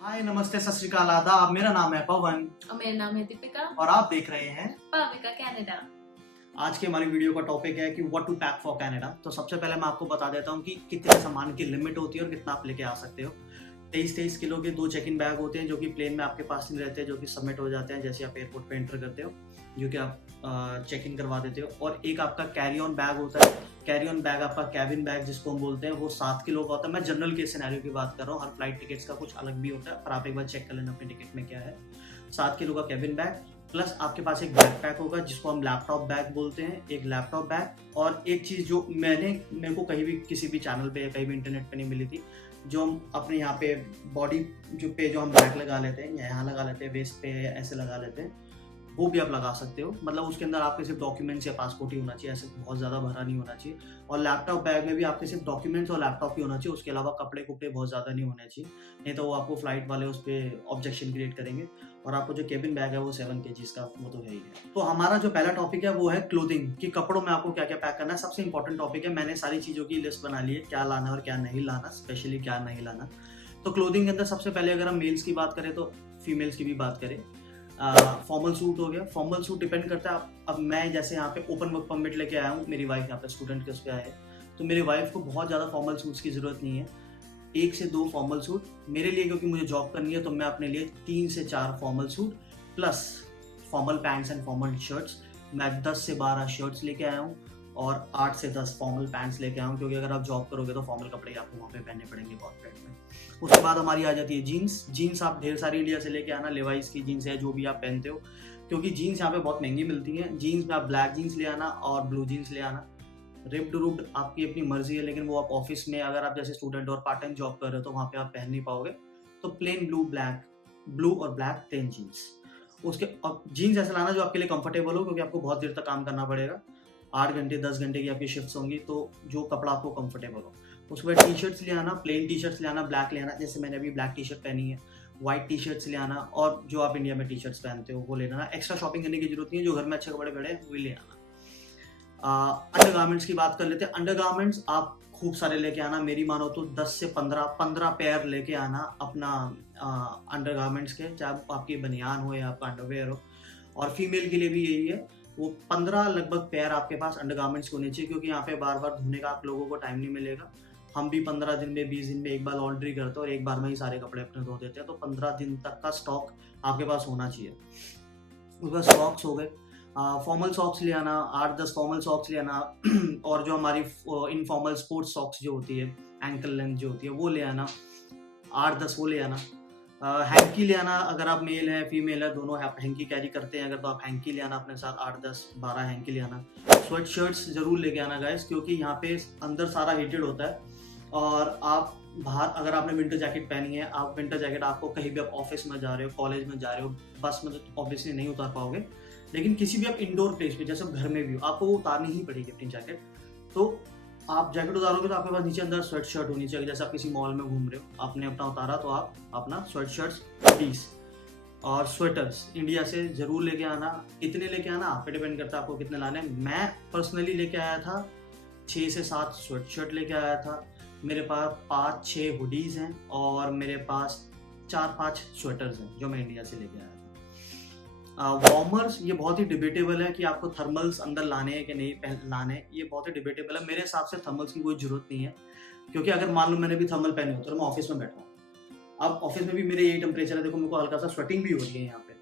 हाय नमस्ते सत श्री अकाल आदाब। मेरा नाम है पवन और मेरा नाम है दीपिका। और आप देख रहे हैं पाविका कनाडा। आज के हमारी वीडियो का टॉपिक है कि what to pack for Canada. तो सबसे पहले मैं आपको बता देता हूँ कि कितने सामान की लिमिट होती है और कितना आप लेके आ सकते हो। 23 किलो के 2 चेक इन बैग होते हैं जो कि प्लेन में आपके पास नहीं रहते, जो कि सबमिट हो जाते हैं जैसे आप एयरपोर्ट पे एंटर करते हो, जो कि आप चेक इन करवा देते हो। और एक आपका कैरी ऑन बैग होता है। कैरी ऑन बैग आपका कैबिन बैग जिसको हम बोलते हैं, वो 7 किलो का होता है। मैं जनरल के सिनेरियो की बात कर रहा हूँ, हर फ्लाइट टिकट्स का कुछ अलग भी होता है, पर आप एक बार चेक कर लेना अपने टिकट में क्या है। 7 किलो का कैबिन बैग प्लस आपके पास एक बैकपैक होगा जिसको हम लैपटॉप बैग बोलते हैं, एक लैपटॉप बैग। और एक चीज़ जो मेरे को कहीं भी किसी भी चैनल पे या कहीं भी इंटरनेट पे नहीं मिली थी, जो हम अपने यहाँ पे बॉडी जो हम बैग लगा लेते हैं या यहाँ लगा लेते हैं वेस्ट पे या ऐसे लगा लेते हैं, वो भी आप लगा सकते हो। मतलब उसके अंदर आपके सिर्फ डॉक्यूमेंट्स या पासपोर्ट ही होना चाहिए, ऐसे बहुत ज़्यादा भरा नहीं होना चाहिए। और लैपटॉप बैग में भी आपके सिर्फ डॉक्यूमेंट्स और लैपटॉप ही होना चाहिए, उसके अलावा कपड़े कुपड़े बहुत ज़्यादा नहीं होने चाहिए, नहीं तो वो आपको फ्लाइट वाले उस पर ऑब्जेक्शन क्रिएट करेंगे। और आपको जो केबिन बैग है वो 7 kg का, वो तो है ही है। तो हमारा जो पहला टॉपिक है वो है क्लोथिंग, कि कपड़ों में आपको क्या क्या पैक करना है। सबसे इंपॉर्टेंट टॉपिक है, मैंने सारी चीज़ों की लिस्ट बना ली है, क्या लाना है और क्या नहीं लाना, स्पेशली क्या नहीं लाना। तो क्लोथिंग के अंदर सबसे पहले अगर हम मेल्स की बात करें तो फीमेल्स की भी बात करें, फॉर्मल सूट हो गया। फॉर्मल सूट डिपेंड करता है अब मैं जैसे यहाँ पे ओपन वर्क परमिट लेके आया हूँ, मेरी वाइफ यहाँ पे स्टूडेंट के उस पर आए हैं, तो मेरी वाइफ को बहुत ज़्यादा फॉर्मल सूट्स की ज़रूरत नहीं है। 1 से 2 फॉर्मल सूट मेरे लिए, क्योंकि मुझे जॉब करनी है, तो मैं अपने लिए 3 से 4 formal suit plus formal pants and formal shirts. मैं 10 से 12 शर्ट्स लेके आया हूँ और 8 से 10 फॉर्मल पैंट्स लेके आया हूँ, क्योंकि अगर आप जॉब करोगे तो फॉर्मल कपड़े आपको वहाँ पे पहनने पड़ेंगे कॉर्पोरेट में। उसके बाद हमारी आ जाती है जीन्स आप ढेर सारी इंडिया से लेके आना, लेवाइस की जीन्स है जो भी आप पहनते हो, क्योंकि जीन्स यहाँ पे बहुत महंगी मिलती हैं। जीन्स में आप ब्लैक जीन्स ले आना और ब्लू जीन्स ले आना। रिप्ड रुप्ड आपकी अपनी मर्जी है, लेकिन वो आप ऑफिस में अगर आप जैसे स्टूडेंट और पार्ट टाइम जॉब कर रहे हो तो वहाँ पे आप पहन नहीं पाओगे। तो प्लेन ब्लू और ब्लैक प्लेन जीन्स। उसके अब जीन्स ऐसा लाना जो आपके लिए कंफर्टेबल हो, क्योंकि आपको बहुत देर तक काम करना पड़ेगा, 8 घंटे 10 घंटे की आपकी शिफ्ट्स होंगी, तो जो कपड़ा आपको कंफर्टेबल हो। उसके बाद टी शर्ट्स ले आना, प्लेन टी शर्ट्स ले आना, ब्लैक ले आना, जैसे मैंने अभी ब्लैक टी शर्ट पहनी है। व्हाइट टी शर्ट्स ले आना, और जो आप इंडिया में टी शर्ट्स पहनते हो वो लेना। एक्स्ट्रा शॉपिंग करने की जरूरत नहीं है, जो घर में अच्छे कपड़े पड़े हैं वही ले आना। अंडर गारमेंट्स की बात कर लेते हैं। अंडर गारमेंट्स आप खूब सारे लेके आना, मेरी मानो तो 10 से 15 पेयर लेके आना अपना अंडर गारमेंट्स के, चाहे आपकी बनियान हो या आपका अंडरवेयर हो। और फीमेल के लिए भी यही है, वो 15 लगभग पेयर आपके पास अंडर गारमेंट्स के होने चाहिए, क्योंकि यहाँ पे बार बार धोने का आप लोगों को टाइम नहीं मिलेगा। हम भी 15 दिन में 20 दिन में एक बार लॉन्ड्री करते हैं और एक बार में ही सारे कपड़े अपने धो देते हैं, तो 15 दिन तक का स्टॉक आपके पास होना चाहिए। उसके बाद सॉक्स हो गए, फॉर्मल सॉक्स ले आना, 8-10 फॉर्मल सॉक्स ले आना। और जो हमारी इनफॉर्मल स्पोर्ट्स सॉक्स जो होती है, एंकल लेंथ जो होती है, वो ले आना, 8-10 वो ले आना। हैंकी ले आना, अगर आप मेल है फीमेल है दोनों हैंकी कैरी करते हैं अगर, तो आप हैंकी ले आना अपने साथ, 8-10-12 हैंकी ले आना। स्वेट शर्ट्स जरूर लेके आना गाइस, क्योंकि यहाँ पे अंदर सारा हीटेड होता है, और आप बाहर अगर आपने विंटर जैकेट पहनी है, आप विंटर जैकेट आपको कहीं भी आप ऑफिस में जा रहे हो, कॉलेज में जा रहे हो, बस में तो ऑब्वियसली नहीं उतार पाओगे, लेकिन किसी भी आप इंडोर प्लेस पे जैसे घर में भी हो, आपको वो उतारनी ही पड़ेगी अपनी जैकेट। तो आप जैकेट उतारोगे तो आपके पास नीचे अंदर स्वेट शर्ट होनी चाहिए। जैसे आप किसी मॉल में घूम रहे हो, आपने अपना उतारा तो आप अपना स्वेट शर्ट्स प्लीज, और स्वेटर्स इंडिया से जरूर लेके आना। इतने लेके आना, आप पे डिपेंड करता है आपको कितने लाने। मैं पर्सनली लेके आया था 6 से 7 स्वेट शर्ट लेके आया था, मेरे पास 5-6 हुडीज हैं, और मेरे पास 4-5 स्वेटर्स हैं जो मैं इंडिया से लेके आया था। वार्मर्स ये बहुत ही डिबेटेबल है कि आपको थर्मल्स अंदर लाने हैं कि नहीं लाने, ये बहुत ही डिबेटेबल है। मेरे हिसाब से थर्मल्स की कोई जरूरत नहीं है, क्योंकि अगर मान लो मैंने भी थर्मल पहने होते तो मैं ऑफिस में बैठा हूँ, अब ऑफिस में भी मेरे यही टेम्परेचर है, देखो मेरे को हल्का सा स्वेटिंग भी हो रही है यहाँ पे,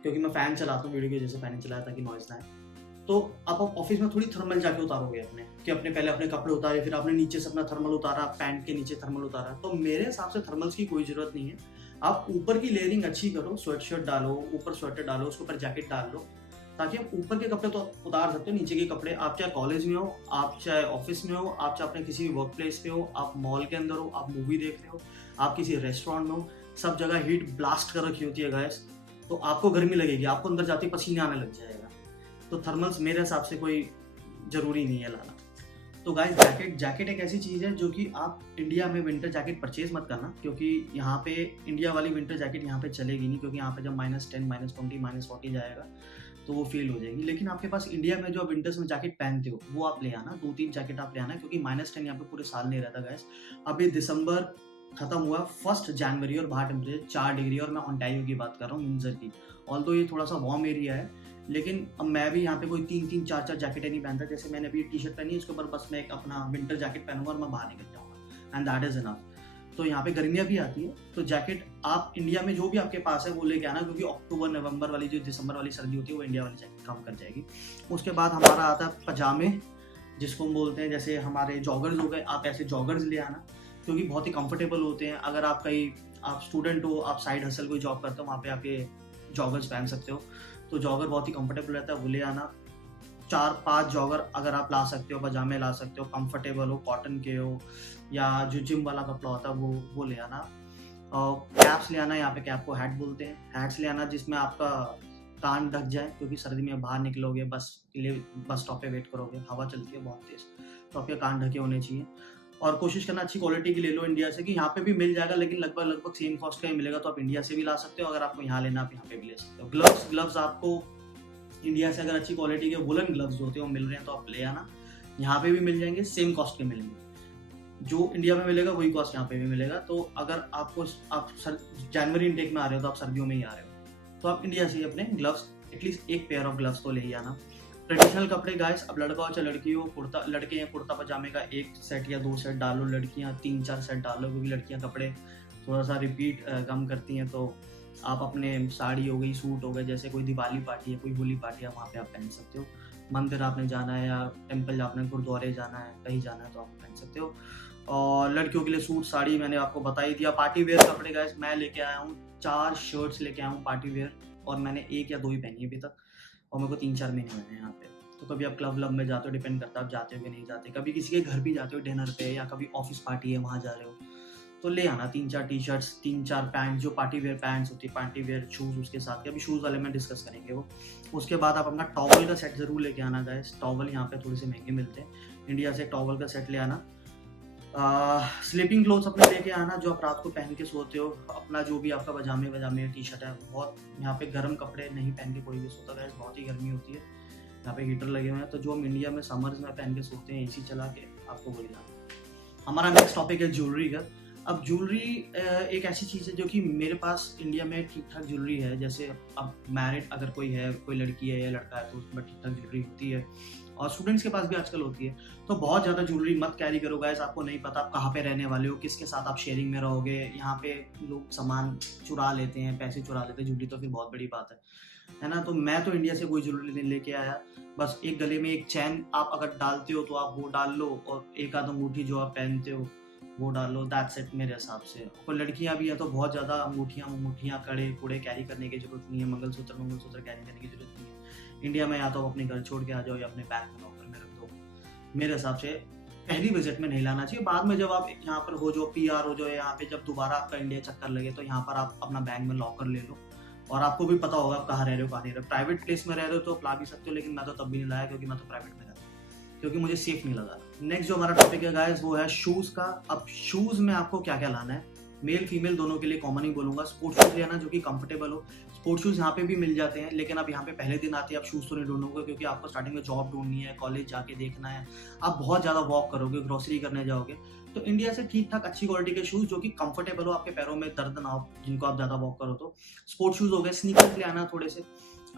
क्योंकि मैं फैन चलाता हूँ, वीडियो की वजह से फैन चलाया ताकि नॉइज ना आए। तो आप ऑफिस में थोड़ी थर्मल जाके उतारोगे अपने, कि अपने पहले अपने कपड़े उतारे, फिर आपने नीचे से अपना थर्मल उतारा, पैंट के नीचे थर्मल उतारा, तो मेरे हिसाब से थर्मल्स की कोई जरूरत नहीं है। आप ऊपर की लेयरिंग अच्छी करो, स्वेट शर्ट डालो, ऊपर स्वेटर डालो, उसके ऊपर जैकेट डाल लो, ताकि आप ऊपर के कपड़े तो उतार सकते हो, नीचे के कपड़े आप चाहे कॉलेज में हो, आप चाहे ऑफिस में हो, आप चाहे अपने किसी भी वर्क प्लेस पे हो, आप मॉल के अंदर हो, आप मूवी देख रहे हो, आप किसी रेस्टोरेंट में हो, सब जगह हीट ब्लास्ट कर रखी होती है गैस, तो आपको गर्मी लगेगी, आपको अंदर जाते पसीना आने लग जाएगा। तो थर्मल्स मेरे हिसाब से कोई ज़रूरी नहीं है लाना। तो गाइस जैकेट एक ऐसी चीज़ है जो कि आप इंडिया में विंटर जैकेट परचेज मत करना, क्योंकि यहाँ पे इंडिया वाली विंटर जैकेट यहाँ पे चलेगी नहीं, क्योंकि यहाँ पे जब -10, -20, -40 जाएगा तो वो फील हो जाएगी। लेकिन आपके पास इंडिया में जो आप विंटर्स में जैकेट पहनते हो वो आप ले आना, 2-3 जैकेट आप ले आना, क्योंकि -10 यहाँ पे पूरे साल नहीं रहता गाइस। अभी दिसंबर खत्म हुआ 1 जनवरी और बाहर टेम्परेचर 4 डिग्री और मैं ओंटारियो की बात कर रहा हूँ, विंडसर की। ऑल्दो ये थोड़ा सा वार्म एरिया है, लेकिन अब मैं भी यहाँ पे कोई 3-3 4-4 जैकेटें नहीं पहनता। जैसे मैंने अभी टी शर्ट पहनी है, इसके ऊपर बस मैं एक अपना विंटर जैकेट पहनूंगा और मैं बाहर निकल जाऊंगा, एंड दैट इज इनफ। तो यहाँ पे गर्मियाँ भी आती है, तो जैकेट आप इंडिया में जो भी आपके पास है वो लेके आना, क्योंकि अक्टूबर नवंबर वाली जो दिसंबर वाली सर्दी होती है वो इंडिया वाली जैकेट कम कर जाएगी। उसके बाद हमारा आता है पजामे, जिसको हम बोलते हैं, जैसे हमारे जॉगर्स हो गए, आप ऐसे जॉगर्स ले आना, क्योंकि बहुत ही कंफर्टेबल होते हैं। अगर आप कहीं आप स्टूडेंट हो, आप साइड हसल कोई जॉब करते हो, वहाँ पे आपके जॉगर्स पहन सकते हो, तो जॉगर बहुत ही कंफर्टेबल रहता है, वो ले आना। 4-5 जॉगर अगर आप ला सकते हो, पजामे ला सकते हो, कंफर्टेबल हो, कॉटन के हो, या जो जिम वाला कपड़ा होता है वो ले आना। और कैप्स ले आना, यहाँ पे कैप को हैट बोलते हैं। हैट्स ले आना जिसमें आपका कान ढक जाए, क्योंकि सर्दी में बाहर निकलोगे, बस स्टॉप पे वेट करोगे, हवा चलती है बहुत तेज, तो आपके कान ढके होने चाहिए। और कोशिश करना अच्छी क्वालिटी की ले लो इंडिया से, कि यहाँ पे भी मिल जाएगा, लेकिन लगभग सेम कॉस्ट का ही मिलेगा, तो आप इंडिया से भी ला सकते हो। अगर आपको यहाँ लेना, आप यहाँ पे भी ले सकते हो। ग्लव्स आपको इंडिया से अगर अच्छी क्वालिटी के वुलन ग्लव्स होते हैं वो मिल रहे हैं, तो आप ले आना। यहाँ पे भी मिल जाएंगे, सेम कॉस्ट के मिलेंगे, जो इंडिया में मिलेगा वही कॉस्ट यहाँ पे भी मिलेगा। तो अगर आप जनवरी इनटेक में आ रहे हो, तो आप सर्दियों में ही आ रहे हो, तो आप इंडिया से ही अपने ग्लव्स, एटलीस्ट एक पेयर ऑफ ग्लव्स तो ले ही आना। ट्रेडिशनल कपड़े गाइस, अब लड़का हो चाहे लड़की हो, लड़के हैं कुर्ता पजामे का 1 सेट या 2 सेट डालो, लड़कियां 3-4 सेट डालो, क्योंकि लड़कियां कपड़े थोड़ा सा रिपीट कम करती हैं। तो आप अपने साड़ी हो गई, सूट हो गए, जैसे कोई दिवाली पार्टी है, कोई होली पार्टी है, वहाँ पे आप पहन सकते हो। मंदिर आपने जाना है, या टेम्पल आपने गुरुद्वारे जाना है, कहीं जाना है, तो आप पहन सकते हो। और लड़कियों के लिए सूट साड़ी मैंने आपको बता ही दिया। पार्टी वेयर कपड़े गाइस मैं लेके आया हूँ, 4 शर्ट्स लेके आया हूँ पार्टी वेयर, और मैंने 1 या 2 ही पहनी अभी तक, और मेरे को 3-4 महीने हुए हैं यहाँ पे। तो कभी आप क्लब में जाते हो, डिपेंड करता है आप जाते हो कि नहीं जाते। कभी किसी के घर भी जाते हो डिनर पे, या कभी ऑफिस पार्टी है वहाँ जा रहे हो, तो ले आना 3-4 टी शर्ट्स, 3-4 पैंट, जो पार्टी वेयर पैंट्स होती है, पार्टी वेयर शूज़ उसके साथ के। अभी शूज़ वाले में डिस्कस करेंगे वो। उसके बाद आप अपना टॉवल का सेट ज़रूर लेके आना गाइस। टॉवल यहाँ पे थोड़े से महंगे मिलते हैं, इंडिया से टॉवल का सेट ले आना। स्लीपिंग क्लोथ्स अपने लेके आना, जो आप रात को पहन के सोते हो। अपना जो भी आपका पजामे टी शर्ट है, बहुत यहाँ पे गर्म कपड़े नहीं पहन के कोई भी सोता गाइस, बहुत ही गर्मी होती है, यहाँ पे हीटर लगे हुए हैं। तो जो हम इंडिया में समर्स में पहन के सोते हैं एसी चला के, आपको वही लाना। हमारा नेक्स्ट टॉपिक है ज्वेलरी का। अब ज्वेलरी एक ऐसी चीज़ है जो कि मेरे पास इंडिया में ठीक ठाक ज्वेलरी है। जैसे अब मैरिड अगर कोई है, कोई लड़की है या लड़का है, तो उसमें ठीक ठाक ज्वेलरी होती है, और स्टूडेंट्स के पास भी आजकल होती है। तो बहुत ज़्यादा ज्वेलरी मत कैरी करो गाइस, आपको नहीं पता आप कहाँ पे रहने वाले हो, किसके साथ आप शेयरिंग में रहोगे। यहाँ पे लोग सामान चुरा लेते हैं, पैसे चुरा लेते हैं, ज्वेलरी तो फिर बहुत बड़ी बात है ना। तो मैं तो इंडिया से कोई ज्वेलरी नहीं लेके आया, बस एक गले में एक चैन आप अगर डालते हो तो आप वो डाल लो, और एक आध अंगूठी जो आप पहनते हो वो डाल लो, दैट्स इट मेरे हिसाब से। और लड़कियां भी हैं तो बहुत ज़्यादा अंगूठियाँ कड़े कैरी करने की जरूरत नहीं है, मंगलसूत्र कैरी करने की जरूरत नहीं है। इंडिया में या तो अपने घर छोड़ के आ जाओ, या अपने बैग में लॉकर में रख दो। मेरे हिसाब से पहली विजिट में नहीं लाना चाहिए, बाद में जब आप यहाँ पर हो जाओ, PR हो जाओ यहाँ पे, जब दोबारा आपका इंडिया चक्कर लगे, तो यहाँ पर आप अपना बैग में लॉकर ले लो, और आपको भी पता होगा आप कहाँ रह रहे हो, कहाँ नहीं रहे हो। प्राइवेट प्लेस में रह रहे हो तो आप ला भी सकते हो, लेकिन मैं तो तब भी नहीं लाया, क्योंकि मैं तो प्राइवेट में रहता हूँ, क्योंकि मुझे सेफ नहीं लगा। नेक्स्ट जो हमारा टॉपिक है गाइस, वो है शूज़ का। अब शूज़ में आपको क्या क्या लाना है, मेल फीमेल दोनों के लिए कॉमन ही बोलूंगा। स्पोर्ट्स शूज़ लेना जो कि कंफर्टेबल हो। स्पोर्ट्स शूज़ यहाँ पे भी मिल जाते हैं, लेकिन अब यहाँ पे पहले दिन आते हैं, आप शूज़ तो नहीं ढूंढोगे, क्योंकि आपको स्टार्टिंग में जॉब ढूंढनी है, कॉलेज जाके देखना है, आप बहुत ज़्यादा वॉक करोगे, ग्रोसरी करने जाओगे। तो इंडिया से ठीक ठाक अच्छी क्वालिटी के शूज़ जो कि कंफर्टेबल हो, आपके पैरों में दर्द ना हो, जिनको आप ज़्यादा वॉक करो, तो स्पोर्ट्स शूज़ हो गए। स्नीकर्स ले आना थोड़े से,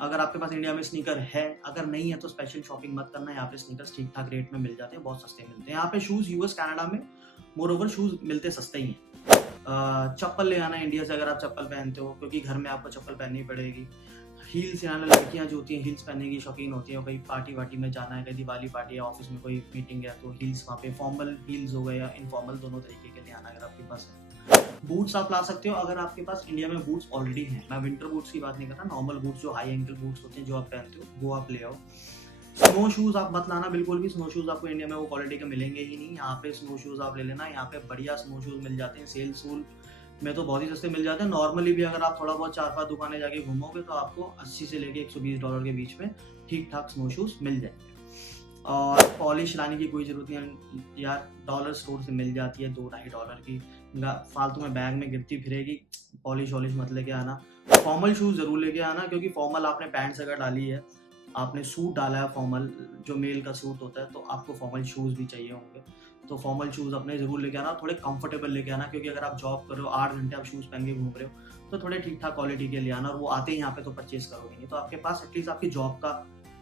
अगर आपके पास इंडिया में स्नीकर है, अगर नहीं है तो स्पेशल शॉपिंग मत करना। यहाँ पे स्नीकर्स ठीक ठाक रेट में मिल जाते हैं, बहुत सस्ते मिलते हैं यहाँ पे शूज़। US कनाडा में मोर ओवर शूज़ मिलते सस्ते ही हैं। चप्पल ले आना इंडिया से, अगर आप चप्पल पहनते हो, क्योंकि घर में आपको चप्पल पहननी पड़ेगी। हील्स ले आना, लड़कियाँ जो होती हैं हील्स पहनने की शौकीन होती हैं, कहीं पार्टी वार्टी में जाना है, कहीं दिवाली पार्टी है, ऑफिस में कोई मीटिंग है, तो हील्स वहाँ पे फॉर्मल हील्स हो गए या इनफॉर्मल, दोनों तरीके के ले आना अगर आपके पास है। बूट्स आप ला सकते हो अगर आपके पास इंडिया में बूट्स ऑलरेडी हैं। मैं विंटर बूट्स की बात नहीं कर रहा, नॉर्मल बूट्स जो हाई एंकल बूट्स होते हैं जो आप पहनते हो, वो आप ले आओ। स्नो शूज़ आप मत लाना बिल्कुल भी, स्नो शूज़ आपको इंडिया में वो क्वालिटी के मिलेंगे ही नहीं। यहाँ पे स्नो शूज़ आप ले लेना, यहाँ पे बढ़िया स्नो शूज़ मिल जाते हैं, सेल सूल में तो बहुत ही सस्ते मिल जाते हैं। नॉर्मली भी अगर आप थोड़ा बहुत 4-5 दुकानें जाके घूमोगे तो आपको 80 से लेके $120 के बीच में ठीक ठाक स्नो शूज़ मिल जाएंगे। और पॉलिश लाने की कोई ज़रूरत नहीं है यार, डॉलर स्टोर से मिल जाती है $2-2.5 की, फालतू में बैग में गिरती फिरेगी। पॉलिश वॉलिश मत लेके आना। फॉर्मल शूज़ ज़रूर लेके आना, क्योंकि फॉर्मल आपने पैंट्स अगर डाली है, आपने सूट डाला है फॉर्मल जो मेल का सूट होता है, तो आपको फॉर्मल शूज़ भी चाहिए होंगे। तो फॉर्मल शूज़ अपने ज़रूर लेके आना, थोड़े कंफर्टेबल लेके आना, क्योंकि अगर आप जॉब कर रहे हो 8 घंटे आप शूज़ पहन के घूम रहे हो तो थोड़े ठीक ठाक क्वालिटी के लिए आना, और वो आते ही यहाँ पे तो परचेज करोगे नहीं, तो आपके पास एटलीस्ट आपकी जॉब का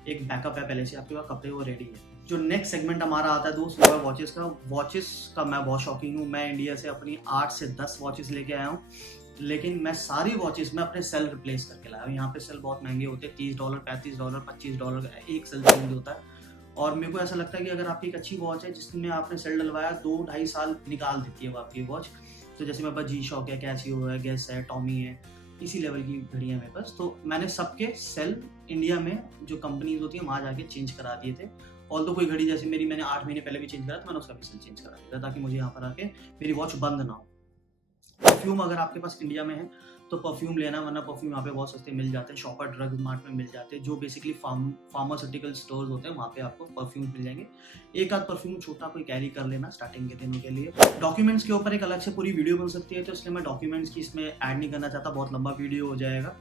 एक बैकअप है, पहले से आपके पास कपड़े वो रेडी है। जो नेक्स्ट सेगमेंट हमारा आता है दोस्त, वो है वॉचेस का। वॉचेस का मैं बहुत शौकीन हूँ। मैं इंडिया से अपनी 8 से 10 वॉचेस लेके आया हूँ, लेकिन मैं सारी वॉचेस में अपने सेल रिप्लेस करके लाया हूँ। यहाँ पे सेल बहुत महंगे होते हैं, $30, $35, $25 एक सेल चेंज होता है। और मेरे को ऐसा लगता है कि अगर आपकी एक अच्छी वॉच है जिसमें आपने सेल डलवाया, 2-2.5 साल निकाल देती है वो आपकी वॉच। तो जैसे मेरे पास जी शॉक है, कैसियो है, गेस है, टॉमी है, इसी लेवल की घड़ी है मेरे पास। तो मैंने सबके सेल इंडिया में जो कंपनीज होती है वहाँ जाके चेंज करा दिए थे। और तो कोई घड़ी जैसे मेरी मैंने 8 महीने पहले भी चेंज करा, तो मैंने उसका भी सेल चेंज करा दिया था, ताकि मुझे यहाँ पर आके मेरी वॉच बंद ना हो। परफ्यूम अगर आपके पास इंडिया में है तो परफ्यूम लेना, वरना परफ्यूम यहाँ पे बहुत सस्ते मिल जाते हैं, शॉपर ड्रग मार्ट में मिल जाते हैं, जो बेसिकली फार्मास्यूटिकल स्टोर्स होते हैं वहाँ पे आपको परफ्यूम मिल जाएंगे। एक आध परफ्यूम छोटा कोई कैरी कर लेना स्टार्टिंग के दिनों के लिए। डॉक्यूमेंट्स के ऊपर एक अलग से पूरी वीडियो बन सकती है, तो इसलिए मैं डॉक्यूमेंट्स की इसमें ऐड नहीं करना चाहता, बहुत लंबा वीडियो हो जाएगा।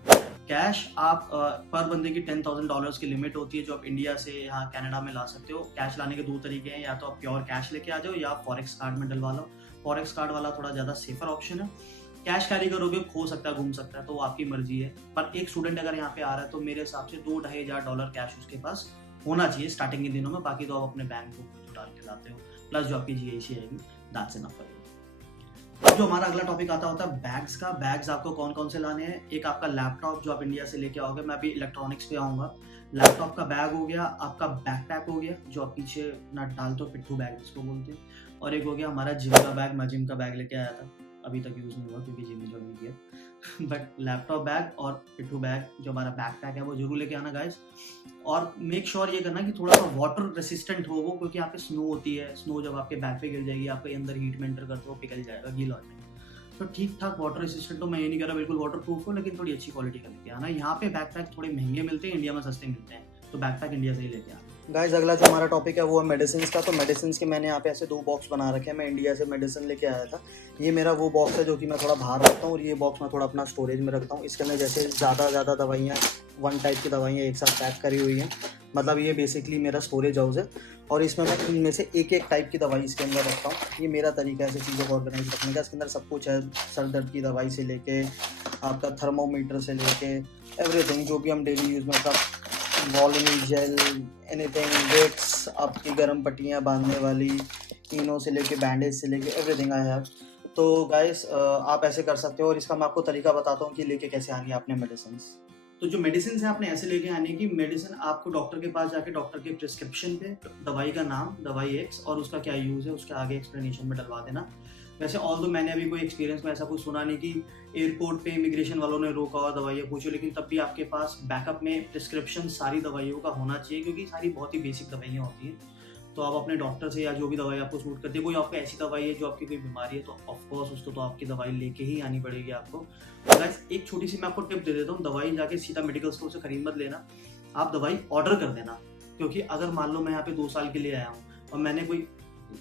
कैश आप पर बंदे की $10,000 की लिमिट होती है, जो आप इंडिया से यहाँ कनाडा में ला सकते हो। कैश लाने के 2 तरीके हैं, या तो आप प्योर कैश लेके आ जाओ या फॉरेक्स कार्ड में डलवा लो। फॉरेक्स कार्ड वाला थोड़ा ज़्यादा सेफर ऑप्शन है। कैश कैरी करोगे खो सकता है, घूम सकता है, तो वो आपकी मर्जी है। पर एक स्टूडेंट अगर यहाँ पे आ रहा है तो मेरे हिसाब से $2-2,500 कैश उसके पास होना चाहिए स्टार्टिंग के दिनों में। बाकी तो आप अपने बैंक बुक में जो डाल के लाते हो, प्लस जो आपकी GIC आएगी, दैट्स इनफ। अब जो हमारा अगला टॉपिक आता होता है बैग्स का। बैग्स आपको कौन कौन से लाने हैं? एक आपका लैपटॉप जो आप इंडिया से लेके आओगे, मैं अभी इलेक्ट्रॉनिक्स पे आऊँगा। लैपटॉप का बैग हो गया, आपका बैकपैक हो गया जो आप पीछे ना डालते हो, पिट्ठू बैग जिसको बोलते हैं, और एक हो गया हमारा जिम का बैग। मैं जिम का बैग लेके आया था, अभी तक यूज़ नहीं हुआ क्योंकि जिम में जॉइन नहीं किया। बट लैपटॉप बैग और पिट्ठू बैग जो हमारा बैकपैक है वो जरूर लेके आना गाइस। और मेक श्योर ये करना कि थोड़ा सा वाटर रेसिस्टेंट हो वो, क्योंकि यहाँ पे स्नो होती है। स्नो जब आपके बैग पे गिर जाएगी, आपके अंदर हीट में एंटर करते हो, पिघल जाएगा, गीला हो जाएगा। तो ठीक ठाक वाटर रेसिस्टेंट, तो मैं ये नहीं कह रहा बिल्कुल वाटर प्रूफ हो, लेकिन थोड़ी अच्छी क्वालिटी का लेके आना। यहाँ पे बैकपैक थोड़े महंगे मिलते हैं, इंडिया में सस्ते मिलते हैं, तो बैकपैक इंडिया से ही लेके आना। गाइस अगला जो हमारा टॉपिक है वो है मेडिसिन का। तो मेडिसिन के मैंने यहाँ पे ऐसे 2 बॉक्स बना रखे हैं। मैं इंडिया से मेडिसिन लेके आया था। ये मेरा वो बॉक्स है जो कि मैं थोड़ा बाहर रखता हूँ, और ये बॉक्स मैं थोड़ा अपना स्टोरेज में रखता हूँ। इसके अंदर जैसे ज़्यादा दवाइयाँ, 1 टाइप की दवाइयाँ एक साथ पैक करी हुई हैं, मतलब ये बेसिकली मेरा स्टोरेज हाउस है। और इसमें मैं इनमें से एक टाइप की दवाई इसके अंदर रखता हूँ। ये मेरा तरीका है ऐसे चीज़ों को ऑर्गेनाइज रखने का। इसके अंदर सब कुछ है, सर दर्द की दवाई से लेके आपका थर्मोमीटर से लेके एवरीथिंग जो भी हम डेली यूज़ में, सब वॉल्यूमी जेल, एनीथिंग, विक्स, आपकी गर्म पट्टियाँ बांधने वाली, इनो से लेके बैंडेज से लेके एवरीथिंग आई हैव। तो गाइस आप ऐसे कर सकते हो, और इसका मैं आपको तरीका बताता हूँ कि लेके कैसे आनी है आपने मेडिसिन। तो जो मेडिसिन है आपने ऐसे लेके आने की, मेडिसिन आपको डॉक्टर के पास जाके डॉक्टर के प्रिस्क्रिप्शन पे दवाई का नाम, दवाई X और उसका क्या यूज़ है, उसके आगे एक्सप्लेनेशन में डलवा देना। वैसे ऑल दो मैंने अभी कोई एक्सपीरियंस में ऐसा कुछ सुना नहीं कि एयरपोर्ट पे इमिग्रेशन वालों ने रोका और दवाइयाँ पूछो, लेकिन तब भी आपके पास बैकअप में प्रिस्क्रिप्शन सारी दवाइयों का होना चाहिए, क्योंकि सारी बहुत ही बेसिक दवाइयाँ होती हैं। तो आप अपने डॉक्टर से या जो भी दवाई आपको सूट करती है, कोई आपको ऐसी दवाई है जो आपकी कोई बीमारी है, तो ऑफकोर्स उसको तो आपकी दवाई लेके ही आनी पड़ेगी आपको। गाइस एक छोटी सी मैं आपको टिप दे देता हूँ, दवाई जाके सीधा मेडिकल स्टोर से खरीद मत लेना, आप दवाई ऑर्डर कर देना। क्योंकि अगर मान लो मैं यहाँ पे 2 साल के लिए आया हूँ और मैंने कोई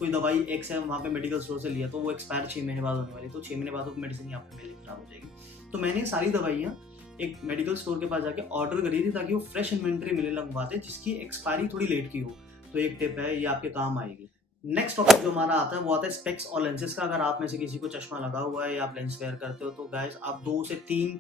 दवाई X है वहाँ पे मेडिकल स्टोर से लिया, तो वो एक्सपायर 6 महीने बाद होने वाली, तो 6 महीने बाद वो मेडिसिन यहाँ पे मेरी खराब हो जाएगी। तो मैंने सारी दवाइयाँ एक मेडिकल स्टोर के पास जाके ऑर्डर करी थी, ताकि वो फ्रेश इन्वेंट्री मिले लगवाते जिसकी एक्सपायरी थोड़ी लेट की हो। तो एक टिप है, ये आपके काम आएगी। नेक्स्ट टॉपिक जो हमारा आता है वो आता है स्पेक्स और लेंसेज का। अगर आप में से किसी को चश्मा लगा हुआ है या आप लेंस वेयर करते हो, तो गाइस आप 2 से 3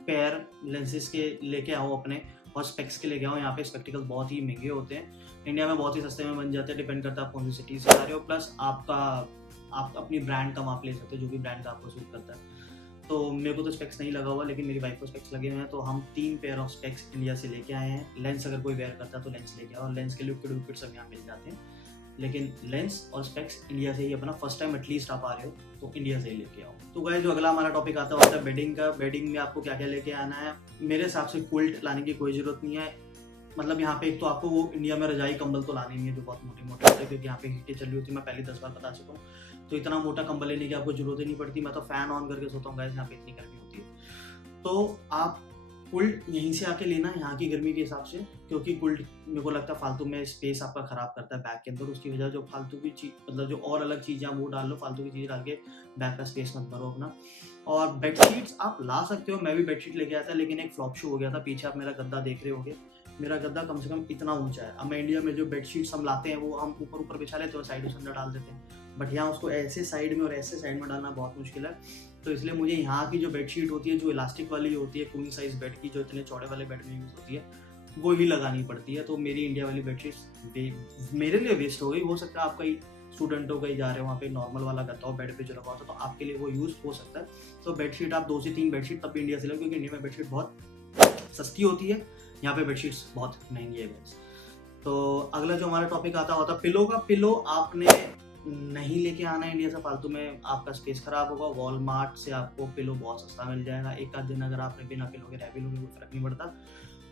पेयर लेंसेज के लेके आओ अपने, और स्पेक्स के लेके आओ। यहाँ पे स्पेक्टिकल्स बहुत ही महंगे होते हैं, इंडिया में बहुत ही सस्ते में बन जाते हैं, डिपेंड करता है आप कौन सी सिटी से आ रहे हो, प्लस आप अपनी ब्रांड का माप ले सकते हो, जो भी ब्रांड का आपको सूट करता है। तो मेरे को तो स्पेक्स नहीं लगा हुआ, लेकिन मेरी वाइफ को स्पेक्स लगे हुए हैं, तो हम 3 पेयर ऑफ स्पेक्स इंडिया से लेके आए हैं। लेंस अगर कोई वेयर करता है तो लेंस लेके आओ, और लेंस के लिक्विड सब यहाँ मिल जाते हैं, लेकिन लेंस और स्पेक्स इंडिया से ही अपना फर्स्ट टाइम एटलीस्ट आप आ रहे हो तो इंडिया से ही लेके आओ। तो गाइस जो अगला हमारा टॉपिक आता है बेडिंग का। बेडिंग में आपको क्या क्या लेके आना है? मेरे हिसाब से क्विल्ट लाने की कोई ज़रूरत नहीं है। मतलब यहाँ पे एक तो आपको वो इंडिया में रजाई कंबल तो लाने नहीं है जो बहुत मोटे मोटे होते हैं, क्योंकि यहाँ पे हीटें चल रही होती है, मैं पहले 10 बार बता चुका हूँ। तो इतना मोटा कंबल लेने की आपको जरूरत ही नहीं पड़ती। मैं तो फ़ैन ऑन करके सोता हूँ गाइस, यहाँ पे इतनी गर्मी होती है। तो आप कुल्ट यहीं से आके लेना यहाँ की गर्मी के हिसाब से, क्योंकि कुल्ट मेरे को लगता है फालतू में स्पेस आपका ख़राब करता है बैग के अंदर। उसकी वजह जो फालतू की चीज़, मतलब जो और अलग चीज़ें वो डाल लो, फालतू की चीज़ डाल के बैग का स्पेस मत भरो अपना। और बेडशीट्स आप ला सकते हो, मैं भी बेडशीट लेके आया था, लेकिन एक फ्लॉप शू हो गया था। पीछे आप मेरा गद्दा देख रहे होगे, मेरा गद्दा कम से कम इतना ऊंचा है। अब मैं इंडिया में जो बेडशीट्स हम लाते हैं वो हम ऊपर ऊपर बिछा लेते हैं और साइड से अंदर डाल देते हैं, बट यहाँ उसको ऐसे साइड में और ऐसे साइड में डालना बहुत मुश्किल है। तो इसलिए मुझे यहाँ की जो बेडशीट होती है, जो इलास्टिक वाली होती है, क्वीन साइज बेड की, जो इतने चौड़े वाले बेड में यूज़ होती है, वो ही लगानी पड़ती है। तो मेरी इंडिया वाली बेडशीट्स मेरे लिए वेस्ट हो गई। हो सकता है आप कहीं स्टूडेंटों कहीं जा रहे हो, वहाँ पे नॉर्मल वाला गद्दा हो बेड पे जो लगा होता है, तो आपके लिए वो यूज़ हो सकता है। तो बेडशीट आप 2 से 3 बेडशीट तब भी इंडिया से लो, क्योंकि इंडिया में बेडशीट बहुत सस्ती होती है, यहाँ पे बेडशीट्स बहुत महंगी है गाइस। तो अगला जो हमारा टॉपिक आता होता है पिलो का। पिलो आपने नहीं लेके आना है इंडिया से फालतू में, आपका स्पेस खराब होगा। वॉलमार्ट से आपको पिलो बहुत सस्ता मिल जाएगा। एक आध दिन अगर आपने बिना पिलो के रह भी लोगे, कोई फर्क नहीं पड़ता।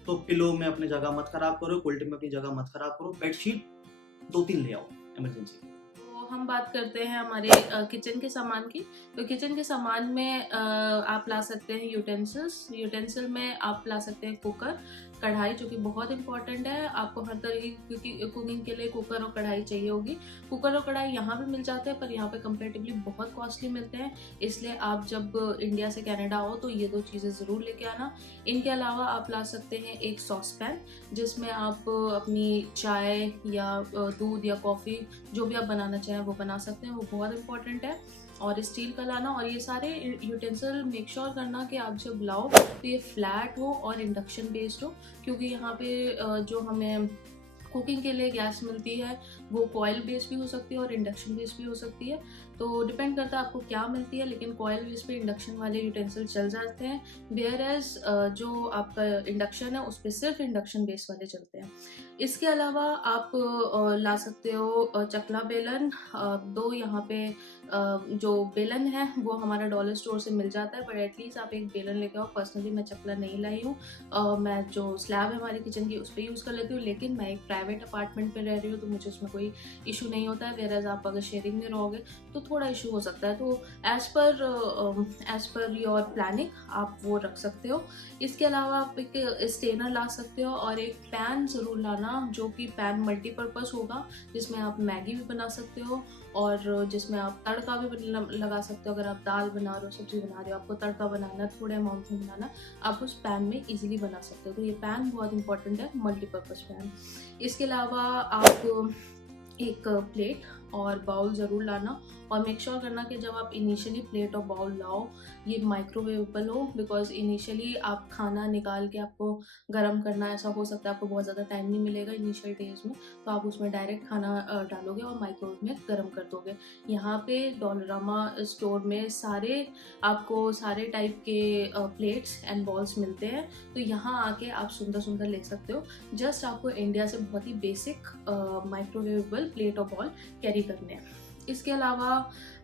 तो पिलो में अपनी जगह मत खराब करो, क्वालिटी में अपनी जगह मत खराब करो। बेडशीट 2-3 ले आओ इमरजेंसी। तो हम बात करते हैं हमारे किचन के सामान की। तो किचन के सामान में आप ला सकते हैं यूटेंसिल में आप ला सकते हैं कुकर, कढ़ाई, जो कि बहुत इंपॉर्टेंट है आपको हर तरह की, क्योंकि कुकिंग के लिए कुकर और कढ़ाई चाहिए होगी। कुकर और कढ़ाई यहाँ भी मिल जाते हैं, पर यहाँ पे कंपेरेटिवली बहुत कॉस्टली मिलते हैं, इसलिए आप जब इंडिया से कनाडा आओ तो ये 2 चीज़ें ज़रूर लेके आना। इनके अलावा आप ला सकते हैं एक सॉस पैन, जिसमें आप अपनी चाय या दूध या कॉफ़ी जो भी आप बनाना चाहें वो बना सकते हैं, वो बहुत इंपॉर्टेंट है। और स्टील का लाना, और ये सारे यूटेंसिल मेक श्योर करना कि आप जब लाओ तो ये फ्लैट हो और इंडक्शन बेस्ड हो, क्योंकि यहाँ पे जो हमें कुकिंग के लिए गैस मिलती है वो कॉयल बेस्ड भी हो सकती है और इंडक्शन बेस्ड भी हो सकती है। तो डिपेंड करता है आपको क्या मिलती है, लेकिन कॉयल बेस पे इंडक्शन वाले यूटेंसिल चल जाते हैं, वेयर एज जो आपका इंडक्शन है उस पर सिर्फ इंडक्शन बेस वाले चलते हैं। इसके अलावा आप ला सकते हो चकला बेलन। 2 यहाँ पे जो बेलन है वो हमारा डॉलर स्टोर से मिल जाता है, पर एटलीस्ट आप एक बेलन लेके आओ। पर्सनली मैं चकला नहीं लाई हूँ, मैं जो स्लैब है हमारी किचन की उस पर यूज़ कर लेती हूँ, लेकिन मैं एक प्राइवेट अपार्टमेंट में रह रही हूँ तो मुझे उसमें कोई इशू नहीं होता है, वेयर एज आप अगर शेयरिंग में रहोगे तो थोड़ा इशू हो सकता है। तो एज पर योर प्लानिंग आप वो रख सकते हो। इसके अलावा आप एक स्टेनर ला सकते हो और एक पैन ज़रूर लाना, जो कि पैन मल्टीपर्पज़ होगा, जिसमें आप मैगी भी बना सकते हो और जिसमें आप तड़का भी लगा सकते हो। अगर आप दाल बना रहे हो, सब्जी बना रहे हो, आपको तड़का बनाना, थोड़े अमाउंट में बनाना, आप उस पैन में इजीली बना सकते हो। तो ये पैन बहुत इंपॉर्टेंट है, मल्टीपर्पज़ पैन। इसके अलावा आप एक प्लेट और बाउल ज़रूर लाना, और मेक श्योर करना कि जब आप इनिशियली प्लेट और बाउल लाओ ये माइक्रोवेवेबल हो, बिकॉज इनिशियली आप खाना निकाल के आपको गर्म करना, ऐसा हो सकता है आपको बहुत ज़्यादा टाइम नहीं मिलेगा इनिशियल डेज में, तो आप उसमें डायरेक्ट खाना डालोगे और माइक्रोवेव में गर्म कर दोगे। यहाँ पे डॉलरामा स्टोर में आपको सारे टाइप के प्लेट्स एंड बॉल्स मिलते हैं, तो यहाँ आके आप सुंदर सुंदर ले सकते हो। जस्ट आपको इंडिया से बहुत ही बेसिक माइक्रोवेवेबल प्लेट और बॉल कैरी करने हैं। इसके अलावा